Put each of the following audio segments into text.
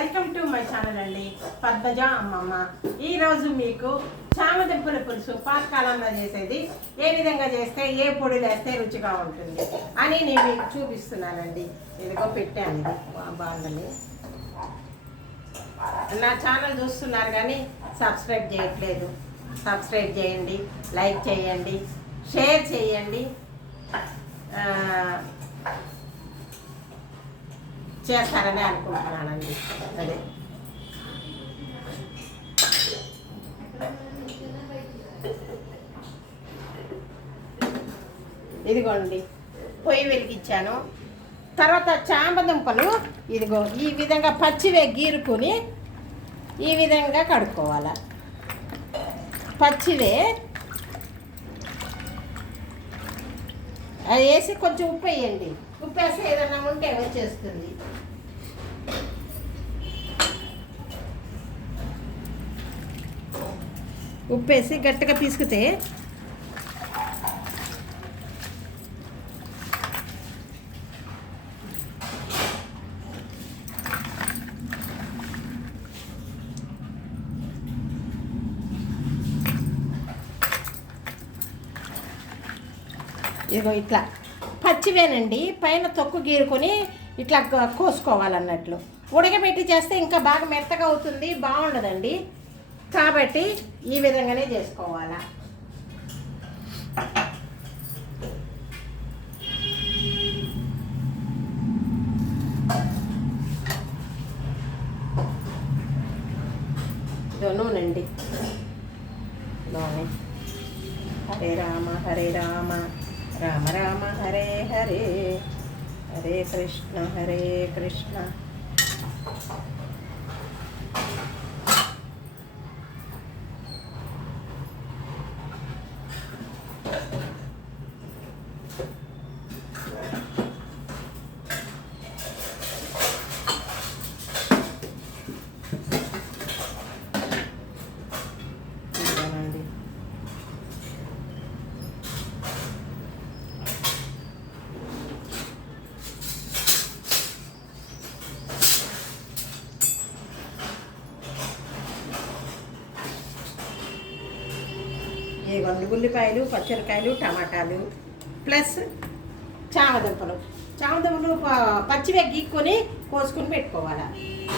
Welcome to my channel అండి, పద్మజ అమ్మమ్మ. ఈరోజు మీకు చామదుంపల పులుసు పాతకాలంలో చేసేది ఏ విధంగా చేస్తే ఏ పొడులు వేస్తే రుచిగా ఉంటుంది అని నేను మీకు చూపిస్తున్నానండి. ఇదిగో పెట్టాను, ఇది బాగుందని. నా ఛానల్ చూస్తున్నారు కానీ సబ్స్క్రైబ్ చేయట్లేదు. సబ్స్క్రైబ్ చేయండి, లైక్ చేయండి, షేర్ చేయండి, చేస్తారని అనుకుంటున్నానండి. అదే ఇదిగోండి, పొయ్యి వెలిగించాను. తర్వాత చామదుంపలు ఇదిగో ఈ విధంగా పచ్చివే గీరుకొని ఈ విధంగా కడుక్కోవాలి. పచ్చివే అది వేసి కొంచెం ఉప్పు వేయండి. ఉప్పు వేస్తే ఏదన్నా ఉంటే వచ్చేస్తుంది. ఉప్పు వేసి గట్టిగా పీసుకుతే ఇదిగో ఇట్లా పచ్చివేనండి, పైన తొక్కు గీరుకొని ఇట్లా కోసుకోవాలన్నట్లు. ఉడకబెట్టి చేస్తే ఇంకా బాగా మెత్తగా అవుతుంది, బాగుండదండి. కాబట్టి ఈ విధంగానే చేసుకోవాలా. నూనెండి, నూనె. హరే రామ హరే రామ రామ రామ హరే హరే, హరే కృష్ణ హరే కృష్ణ. ఇదిగోండి, ఉల్లిపాయలు, పచ్చిమిరకాయలు, టమాటాలు ప్లస్ చామదుంపలు. చామదుంపలు పచ్చివే గీక్కొని కోసుకొని పెట్టుకోవాలి.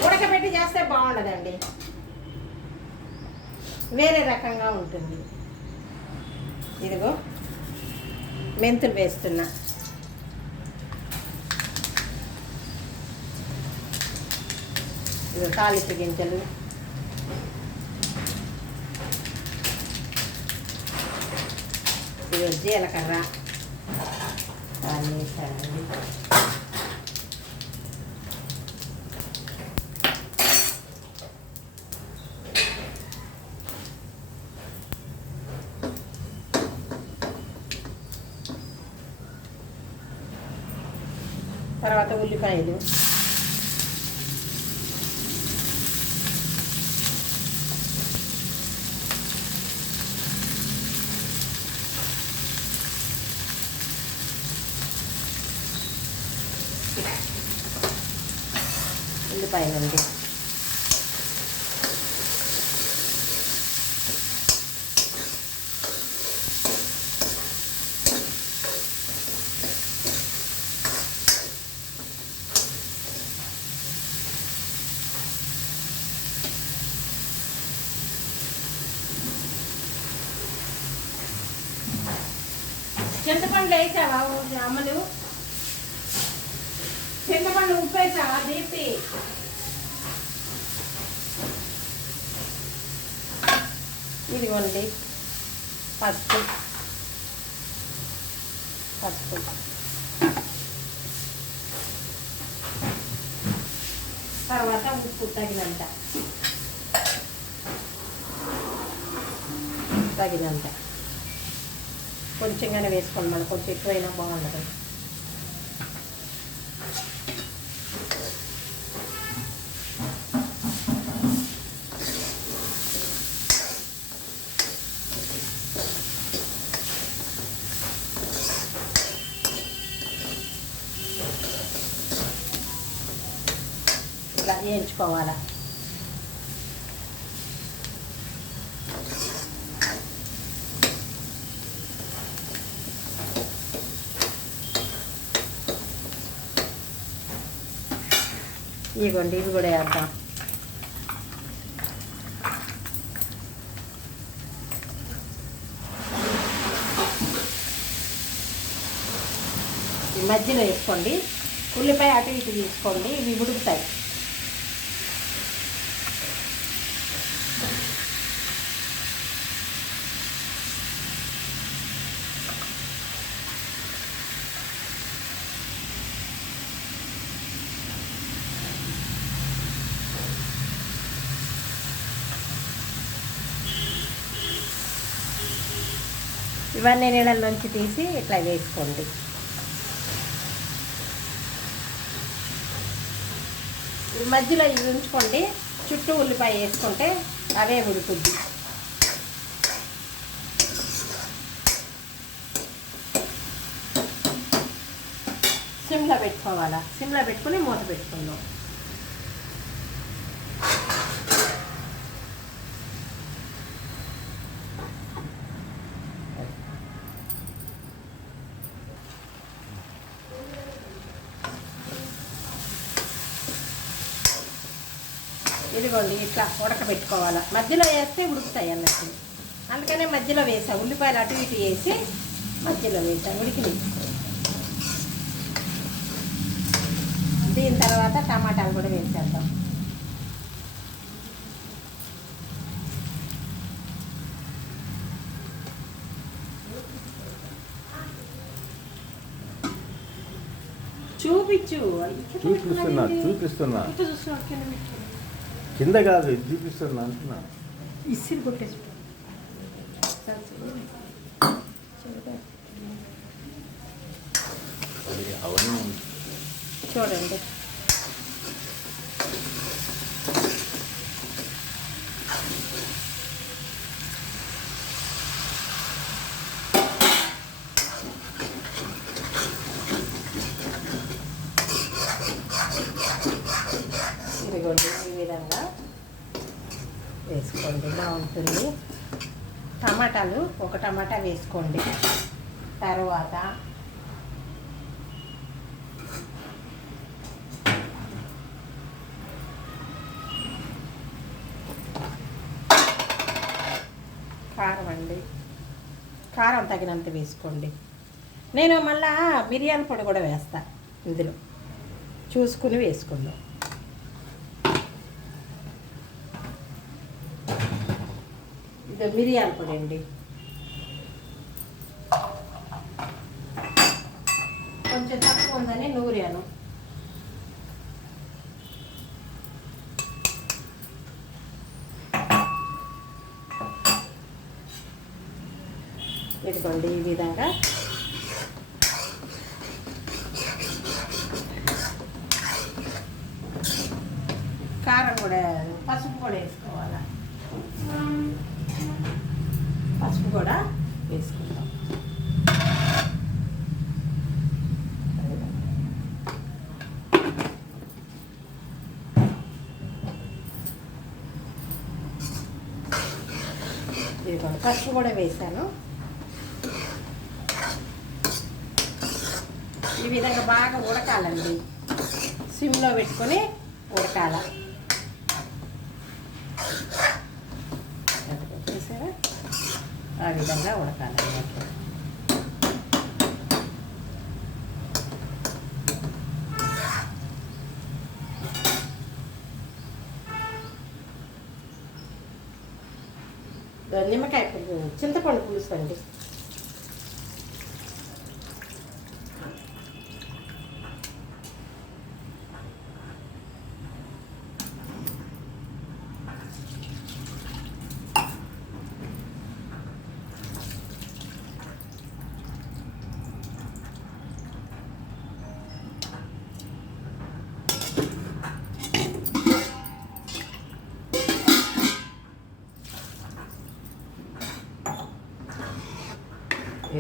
ఉడకబెట్టి చేస్తే బాగుండదండి, వేరే రకంగా ఉంటుంది. ఇదిగో మెంతులు వేస్తున్నా. ఇదిగో తాలింపు గింజలు, ఇది జీలకర్ర వేసానండి. తర్వాత ఉల్లిపాయలు, ఉల్లిపాయలండి. చింతపండు వేసావా అమ్మలు? చింతపండు ఉప్పు వేసావా దీప్తి? ఇదిగోండి పసుపు, పసుపు, తర్వాత ఉప్పు తగినంత, తగినంత కొంచెంగానే వేసుకోండి, మనకు కొంచెం ఎక్కువైనా బాగుండదు. ఇట్లా వేయించుకోవాలి. ఇదిగోండి, ఇవి కూడా వేద్దాం. ఈ మధ్యలో వేసుకోండి. ఉల్లిపాయ అటు ఇటు తీసుకోండి, ఇవి ఉడుకుతాయి. ఇవన్నీ నీళ్ళల్లోంచి తీసి ఇట్లా వేసుకోండి. మధ్యలో ఇవి ఉంచుకోండి, చుట్టూ ఉల్లిపాయ వేసుకుంటే అవే ఉడుకుద్ది. సిమ్లో పెట్టుకోవాలా, సిమ్లో పెట్టుకుని మూత పెట్టుకుందాం. ఇదిగోండి, ఇట్లా ఉడకబెట్టుకోవాలా. మధ్యలో వేస్తే ఉడుకుతాయి అన్నట్టు, అందుకనే మధ్యలో వేసా. ఉల్లిపాయలు అటు ఇటు వేసి మధ్యలో వేసా, ఉడికింది. దీని తర్వాత టమాటాలు కూడా వేసేద్దాం. చూపిస్తున్నా కింద కాదు, ఇది చూపిస్తున్నా అంటున్నా. ఇసిరి కొట్టేసి చూడండి. ఇదిగోండి, ఈ విధంగా వేసుకోండి, బాగుంటుంది. టమాటాలు ఒక టమాటా వేసుకోండి. తర్వాత కారం అండి, కారం తగినంత వేసుకోండి. నేను మళ్ళా మిరియాల పొడి కూడా వేస్తా, ఇందులో చూసుకుని వేసుకుందాం. ఇది మిరియాల పొడి అండి, కొంచెం తక్కువ ఉందని నూరాను. ఇదిగోండి, ఈ విధంగా కారం కూడా, పసుపు కూడా వేసుకోవాలి. పసుపు కూడా వేసుకుంటాం. ఇదిగోండి, పసుపు కూడా వేసాను. ఈ విధంగా బాగా ఉడకాలండి, సిమ్లో పెట్టుకొని ఉడకాల. చూసారా, ఆ విధంగా ఉడకాలన్నమాట. నిమ్మకాయ చింతపండు పులుసు అండి.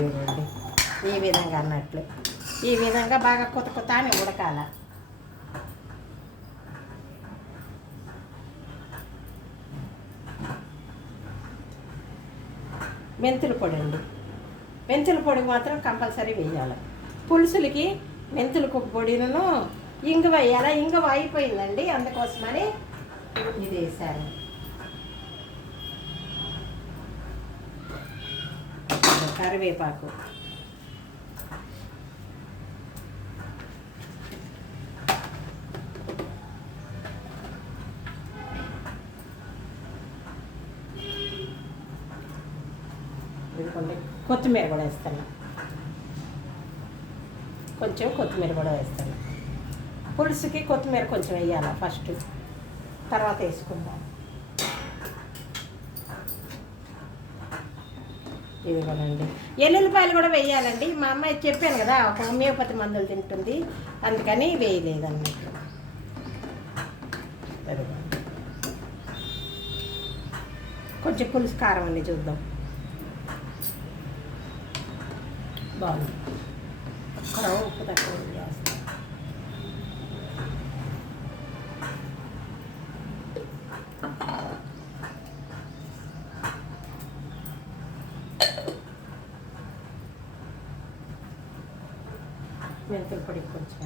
ఇవ్వండి, ఈ విధంగా అన్నట్లు ఈ విధంగా బాగా కొత్త కొత్త అని ఉడకాల. మెంతుల పొడి అండి. మెంతుల పొడి మాత్రం కంపల్సరీ వేయాలి. పులుసులకి మెంతుల పొడిను ఇంగువ వేయాలి. ఇంగువ అయిపోయిందండి, అందుకోసమని ఇది వేసాను. కరివేపాకు, కొత్తిమీర కూడా వేస్తాను. కొంచెం కొత్తిమీర కూడా వేస్తాను. పులుసుకి కొత్తిమీర కొంచెం వేయాలి ఫస్ట్, తర్వాత వేసుకుందాం. ఇదిగోనండి, ఎల్లుల్లిపాయలు కూడా వేయాలండి. మా అమ్మాయి చెప్పాను కదా, హోమియోపతి మందులు తింటుంది, అందుకని వేయలేదన్నట్టు. కొంచెం పులుసు కారం అండి, చూద్దాం. బాగుంది. అక్కడ ఉప్పు తక్కువ చేస్తాం. మెంతుల పొడి కొంచెం,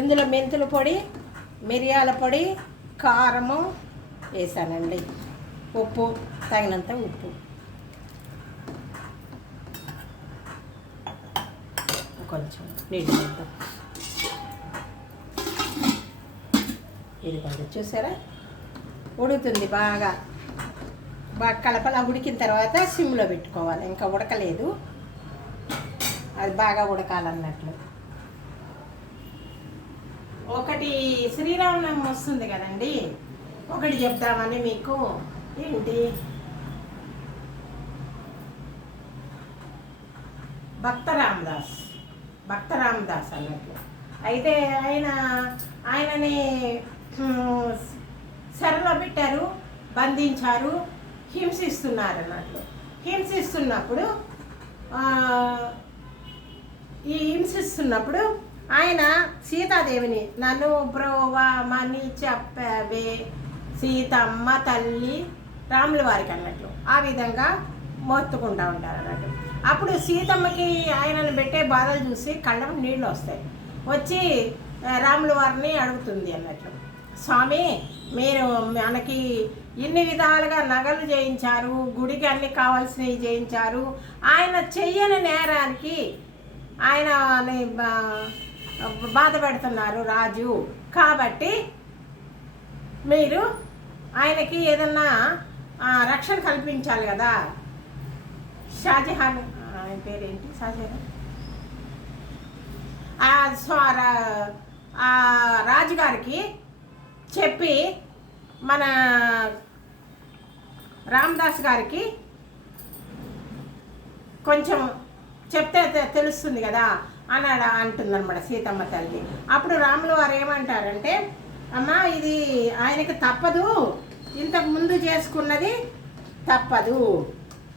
ఇందులో మెంతుల పొడి, మిరియాల పొడి, కారము వేసానండి. ఉప్పు తగినంత ఉప్పు, కొంచెం నీళ్ళు వేద్దాం. ఇదిగోండి, చూసారా ఉడుకుతుంది బాగా. బాగా కలపలా ఉడికిన తర్వాత సిమ్లో పెట్టుకోవాలి. ఇంకా ఉడకలేదు, అది బాగా ఉడకాలన్నట్లు. ఒకటి శ్రీరామనవమి వస్తుంది కదండి, ఒకటి చెప్తామని మీకు. ఏంటి, భక్త రామదాస్ అన్నట్లు. అయితే ఆయనని చెరలో పెట్టారు, బంధించారు, హింసిస్తున్నారు అన్నట్లు. హింసిస్తున్నప్పుడు ఆయన సీతాదేవిని, నన్ను బ్రోవమని చెప్పవే సీతమ్మ తల్లి, రాముల వారికి అన్నట్లు ఆ విధంగా మొత్తుకుంటూ ఉంటారు అన్నట్టు. అప్పుడు సీతమ్మకి ఆయనను పెట్టే బాధలు చూసి కళ్ళకు నీళ్ళు వస్తాయి. వచ్చి రాముల వారిని అడుగుతుంది అన్నట్లు, స్వామి మీరు మనకి ఇన్ని విధాలుగా నగలు చేయించారు, గుడికి అన్ని కావాల్సినవి చేయించారు, ఆయన చెయ్యని నేరానికి ఆయన బాధ పెడుతున్నారు రాజు, కాబట్టి మీరు ఆయనకి ఏదన్నా రక్షణ కల్పించాలి కదా. షాజహాన్, ఆయన పేరేంటి, షాజహాన్, ఆ రాజుగారికి చెప్పి మన రామదాస్ గారికి కొంచెం చెప్తే తెలుస్తుంది కదా అని అంటుందన్నమాట సీతమ్మ తల్లి. అప్పుడు రాముల వారు ఏమంటారంటే, అమ్మా ఇది ఆయనకి తప్పదు, ఇంతకు ముందు చేసుకున్నది తప్పదు,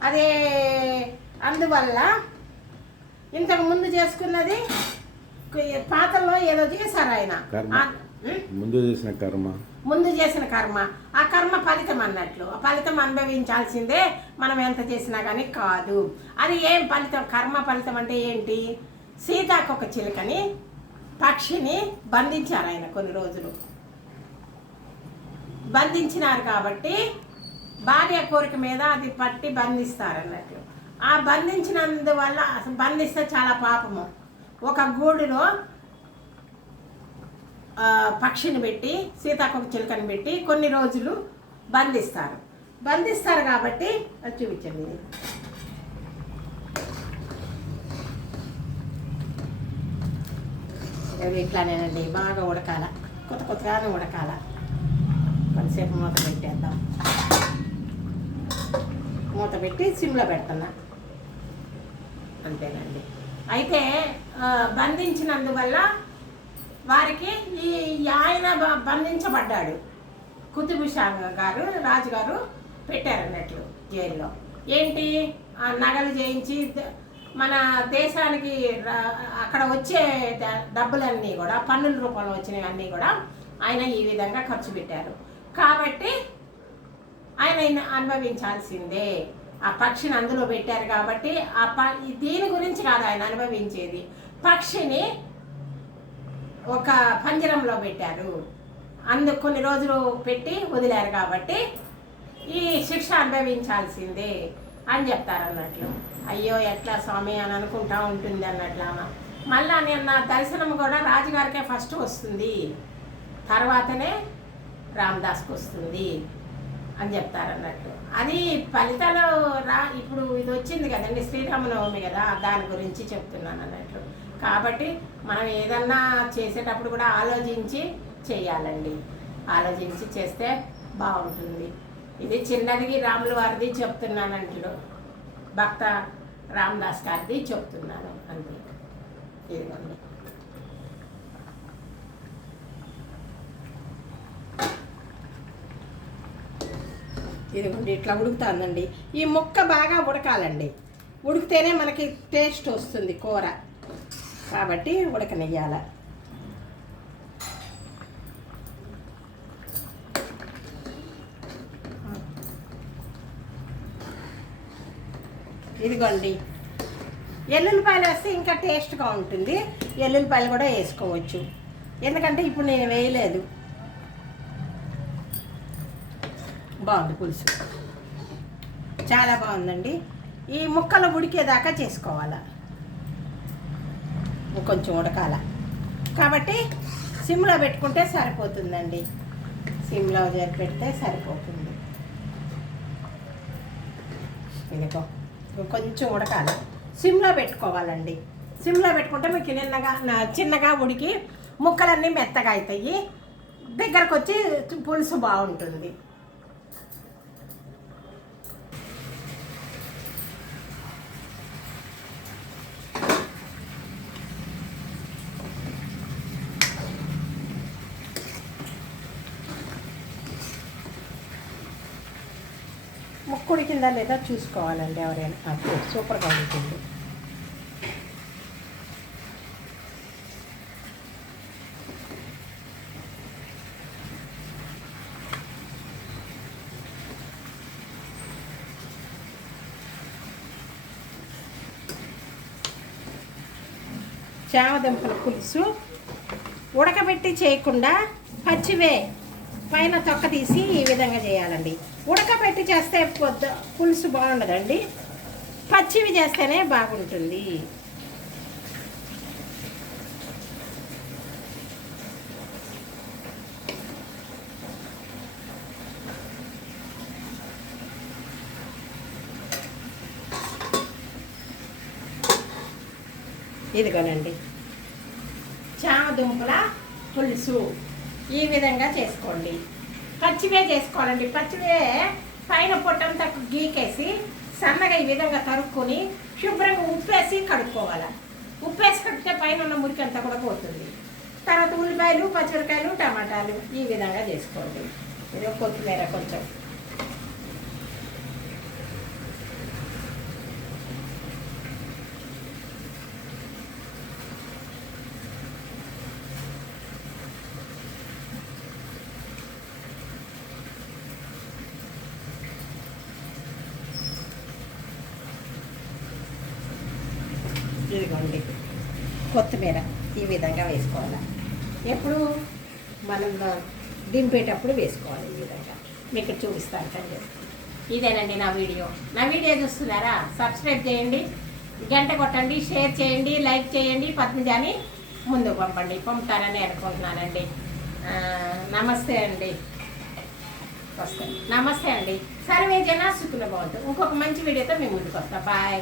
అదే అందువల్ల ఇంతకు ముందు చేసుకున్నది పాతల్లో ఏదో చేశారు ఆయన, ముందు చేసిన కర్మ, ఆ కర్మ ఫలితం అన్నట్లు. ఆ ఫలితం అనుభవించాల్సిందే, మనం ఎంత చేసినా కానీ కాదు. అది ఏం ఫలితం, కర్మ ఫలితం అంటే ఏంటి? సీతాకొక చిలుకని, పక్షిని బంధించారు ఆయన కొన్ని రోజులు. బంధించినారు కాబట్టి భార్య కోరిక మీద అది పట్టి బంధిస్తారు అన్నట్లు. ఆ బంధించినందువల్ల, బంధిస్తే చాలా పాపము. ఒక గూడులో పక్షిని పెట్టి, సీతాకొక చిలుకని పెట్టి కొన్ని రోజులు బంధిస్తారు కాబట్టి అది చూపించండి. అవి ఇట్లానేనండి, బాగా ఉడకాల, కొత్తగానే ఉడకాల. కొంతసేపు మూత పెట్టేద్దాం. మూత పెట్టి సిమ్లో పెడుతున్నా, అంతేనండి. అయితే బంధించినందువల్ల వారికి ఈ ఆయన బంధించబడ్డాడు. కుతుబుషా గారు, రాజుగారు పెట్టారన్నట్లు జైల్లో. ఏంటి, నగలు చేయించి మన దేశానికి అక్కడ వచ్చే డబ్బులన్నీ కూడా పన్నుల రూపంలో వచ్చినవన్నీ కూడా ఆయన ఈ విధంగా ఖర్చు పెట్టారు. కాబట్టి ఆయన అనుభవించాల్సిందే. ఆ పక్షిని అందులో పెట్టారు కాబట్టి దీని గురించి కాదు ఆయన అనుభవించేది. పక్షిని ఒక పంజరంలో పెట్టారు, అందుకు కొన్ని రోజులు పెట్టి వదిలారు కాబట్టి ఈ శిక్ష అనుభవించాల్సిందే అని చెప్తారన్నట్లు. అయ్యో ఎట్లా స్వామి అని అనుకుంటా ఉంటుంది అన్నట్లా. మళ్ళా నేను నా దర్శనం కూడా రాజుగారికే ఫస్ట్ వస్తుంది, తర్వాతనే రామదాస్కి వస్తుంది అని చెప్తారన్నట్టు. అది ఫలితాలు ఇప్పుడు ఇది వచ్చింది కదండి, శ్రీరామనవమి కదా, దాని గురించి చెప్తున్నాను అన్నట్లు. కాబట్టి మనం ఏదన్నా చేసేటప్పుడు కూడా ఆలోచించి చేయాలండి, ఆలోచించి చేస్తే బాగుంటుంది. ఇది చిన్నది రాముల వారిది చెప్తున్నానంట్లో, భక్త రామదాస్ గారిది చెప్తున్నాను అంతే. ఇదిగోండి ఇదిగోండి ఇట్లా ఉడుకుతుందండి. ఈ ముక్క బాగా ఉడకాలండి, ఉడికితేనే మనకి టేస్ట్ వస్తుంది కూర, కాబట్టి ఉడకనియ్యాల. ఇదిగోండి ఎల్లుల్లిపాయలు వేస్తే ఇంకా టేస్ట్గా ఉంటుంది. ఎల్లుల్లిపాయలు కూడా వేసుకోవచ్చు, ఎందుకంటే ఇప్పుడు నేను వేయలేదు. బాగుంది పులుసు, చాలా బాగుందండి. ఈ ముక్కలు ఉడికేదాకా చేసుకోవాలా, కొంచెం ఉడకాల. కాబట్టి సిమ్లో పెట్టుకుంటే సరిపోతుందండి, సిమ్లో పెడితే సరిపోతుంది. ఇదిగో కొంచెం ఉడకాలి, సిమ్లో పెట్టుకోవాలండి. సిమ్లో పెట్టుకుంటే మీకు చిన్నగా ఉడికి ముక్కలన్నీ మెత్తగా అవుతాయి, దగ్గరకు వచ్చి పులుసు బాగుంటుంది. ముక్కు ఉడికిందా లేదా చూసుకోవాలండి ఎవరైనా. సూపర్గా ఉంటుంది. చామదుంపల పులుసు ఉడకబెట్టి చేయకుండా పచ్చివే పైన తొక్క తీసి ఈ విధంగా చేయాలండి. ఉడకబెట్టి చేస్తే పులుసు బాగుండదండి, పచ్చివి చేస్తేనే బాగుంటుంది. ఇదిగోనండి చామదుంపల పులుసు ఈ విధంగా చేసుకోండి. పచ్చివే చేసుకోవాలండి. పచ్చివే పైన పొట్టంతా గీకేసి సన్నగా ఈ విధంగా తరుక్కొని శుభ్రంగా ఉప్పేసి కడుక్కోవాలి. ఉప్పేసి కడితే పైన ఉన్న మురికి అంతా కూడా పోతుంది. తర్వాత ఉల్లిపాయలు, పచ్చిమిరకాయలు, టమాటాలు ఈ విధంగా చేసుకోండి. ఇది కొత్తిమీర కొంచెం. ఇదిగోండి కొత్తిమీర ఈ విధంగా వేసుకోవాలి. ఎప్పుడు మనం దింపేటప్పుడు వేసుకోవాలి. ఈ విధంగా మీకు చూపిస్తాను కండి. ఇదేనండి నా వీడియో చూస్తున్నారా? సబ్స్క్రైబ్ చేయండి, గంట కొట్టండి, షేర్ చేయండి, లైక్ చేయండి, పద్మజాని ముందుకు పంపుతారని అనుకుంటున్నానండి. నమస్తే అండి, వస్తాను. నమస్తే అండి. సర్వే జన సుఖుల భవంతు. ఇంకొక మంచి వీడియోతో మేము ముందుకు వస్తాం. బాయ్.